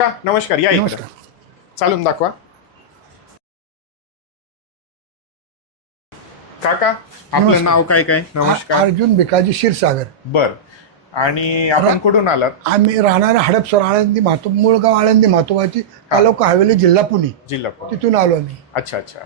का नमस्कार या इकडे. नमस्कार. चालून दाखवा. काका आपलं नमस्कार. नाव काय काय? नमस्कार. अर्जुन भिकाजी क्षीरसागर. बर. आणि आपण कुठून आलात? आम्ही राहणार हडपसर आळंदी मातो मूळगाव आळंदी मातोबाची तालुका हवेली जिल्हा पुणे. जिल्हा पुणे. तिथून आलो आम्ही. अच्छा अच्छा.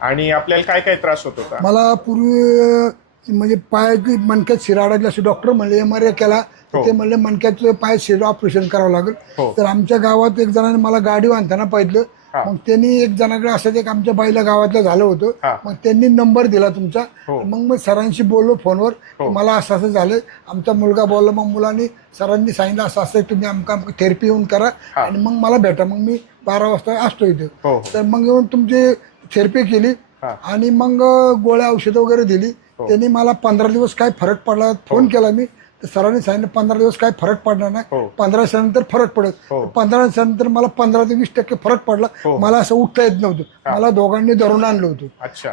आणि आपल्याला काय काय त्रास होत होता? मला पूर्वी अं, म्हणजे पायाची मणक्यात शिरा अडकला असं डॉक्टर म्हणले एम आर केला. तर हो. ते म्हणले मणक्याचं पाय शिरा ऑपरेशन करावं लागेल हो. तर आमच्या गावात एक जणाने मला गाडी आणताना पाहिलं हा. मग त्यांनी एक जणाकडे असं एक आमच्या बाईला गावातलं झालं. होतं मग त्यांनी नंबर दिला तुमचा हो. मग मी सरांशी बोललो फोनवर. मला असं असं झालं आमचा मुलगा बोलला मग मुलांनी सरांनी सांगितलं असं असं तुम्ही आमका थेरपी येऊन करा. आणि मग मला भेटा मग मी बारा वाजता असतो इथे तर मग येऊन तुमची थेरपी केली. आणि मग गोळ्या औषधं वगैरे दिली. त्यांनी मला पंधरा दिवस काय फरक पडला फोन केला मी तर सरांनी सांगितलं पंधरा दिवस काय फरक पडणार हो. नाही पंधरा दिवसानंतर फरक पडत हो. पंधरा दिवसानंतर मला पंधरा ते वीस टक्के फरक पडला. हो. मला असं उठता येत नव्हतं. मला दोघांनी धरून आणलं होतं.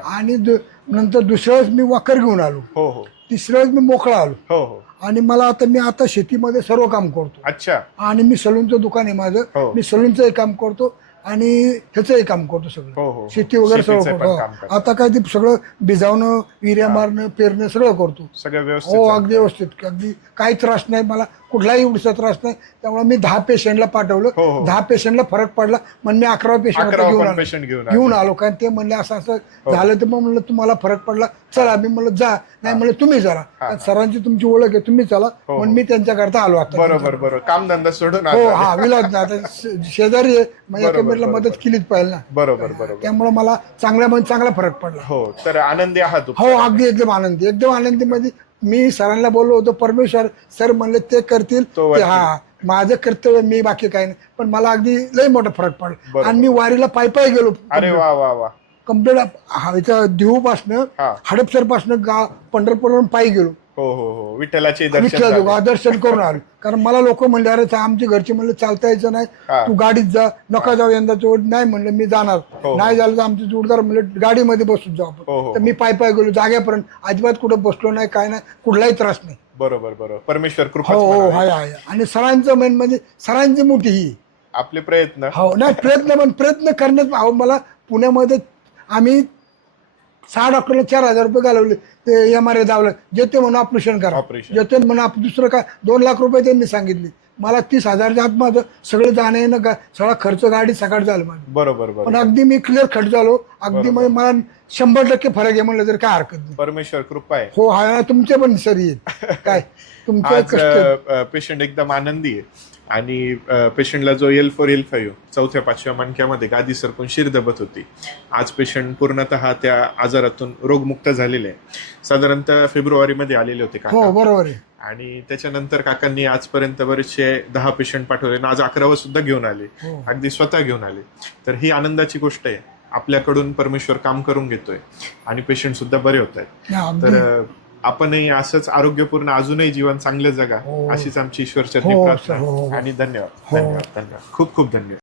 आणि नंतर दुसऱ्या वेळेस मी वाकर घेऊन आलो. हो हो. तिसऱ्या वेळेस मी मोकळा आलो. हो हो. आणि मला आता मी आता शेतीमध्ये सर्व काम करतो. अच्छा. आणि मी सलूनचं दुकान आहे माझं. हो. मी सलूनचंही काम करतो. आणि ह्याचंही काम करतो हो, सगळं हो. शेती वगैरे सगळं शेतीचं करतो. हो. आता काय ते सगळं भिजावणं युरिया मारणं पेरणं सगळं करतो. सगळं व्यवस्थित हो चालतं. अगदी व्यवस्थित. अगदी काही त्रास नाही मला कुठलाही एवढीचा त्रास नाही. त्यामुळे मी दहा पेशंटला हो, पाठवलं. हो. दहा पेशंटला फरक पडला. म्हणून मी अकरा पेशंट अकरावा घेऊन पण आलो. patient घेऊन आले. घेऊन आलो. कारण ते म्हणले असं असं हो. झालं तर मग म्हणलं तुम्हाला फरक पडला चला. मी म्हणलं जा. नाही म्हणलं तुम्ही चला कारण सरांची तुमची ओळख आहे तुम्ही चला. हो. म्हणून मी त्यांच्याकरता आलो आता. बरोबर बरोबर. कामधंदा सोडून हो आता. हा विलाज ना आता शे- शेजारी आहे. मग बरोबर, बरोबर. मदत केलीच पाहिजे ना बरोबर बरोबर त्यामुळे मला चांगल्या म्हणजे चांगला फरक पडला हो तर आनंदी आहात हो तुम्ही. अगदी एकदम आनंदी एकदम आनंदी मध्ये मी सरांना बोललो होतो परमेश्वर सर म्हणले ते करतील तो ते वरती. हा माझं कर्तव्य मी बाकी काही नाही पण मला अगदी लय मोठा फरक पडला बरोबर. आणि मी वारीला पायी पायी गेलो अरे वा वा वा कंप्लीट इथं देहूपासनं हा. हडपसरपासनं गाव पंढरपूरवरून पायी गेलो हो हो हो. विठ्ठलाचे दर्शन विठ्ठला झाले. दर्शन करून आलो. कारण मला लोक म्हणले अरे चा- आमची घरची म्हणलं चालता यायचं नाही. हा. तू गाडीत जा. नका जाऊ यंदा जोड नाही म्हणलं मी जाणार. हो. नाही झालं तर आमचे जोडदार म्हणले गाडीमध्ये बसून जाऊ हो, हो. आपण तर मी पाय पाय गेलो. जाग्यापर्यंत अजिबात कुठं बसलो नाही काय नाही कुठलाही त्रास नाही. बरोबर बरोबर. परमेश्वर कृपा हो हो हाय हाय. आणि सरांचं मेन म्हणजे सरांची मोठी ही. आपले प्रयत्न. हो नाही प्रयत्न पण प्रयत्न करण्यात अहो मला पुण्यामध्ये आम्ही सहा डॉक्टरला चार हजार रुपये घालवले ते एम आर ए दावलं जेते म्हणून ऑपरेशन करा. Operation. जेते म्हणून आप- दुसरं काय? दोन लाख रुपये त्यांनी सांगितले. मला तीस हजारच्या आत माझं सगळं जाणं येणं गा- सगळा खर्च गाडी सकाळ झालं माझं. बरोबर पण बरोबर अगदी मी क्लिअर खर्च झालो. अगदी म्हणजे मला शंभर टक्के फरक आहे म्हणलं तरी काय हरकत नाही. परमेश्वर कृपा आहे. हो हा तुमचे पण सरी आहेत. काय? तुमचे आज पेशंट एकदम आनंदी आहे. आणि पेशंटला जो एल फोर एल फाईव्ह चौथ्या पाचव्या मणक्यामध्ये गादी सरकून शिर दबत होती. आज पेशंट पूर्णतः त्या आजारातून रोगमुक्त झालेले आहे. साधारणतः फेब्रुवारीमध्ये आलेले होते हो काका बरोबर आहे. आणि त्याच्यानंतर काकांनी आजपर्यंत बरेचसे दहा पेशंट पाठवले. आणि आज अकरावं सुद्धा घेऊन आले. हो. अगदी स्वतः घेऊन आले. तर ही आनंदाची गोष्ट आहे. आपल्याकडून परमेश्वर काम करून घेतोय आणि पेशंट सुद्धा बरे होत आहेत तर आपणही असंच आरोग्यपूर्ण अजूनही जीवन चांगलं जगा हो. अशीच आमची ईश्वर हो, चरणी सर, प्रार्थना हो, हो. आणि धन्यवाद हो. धन्यवाद धन्यवाद खूप खूप धन्यवाद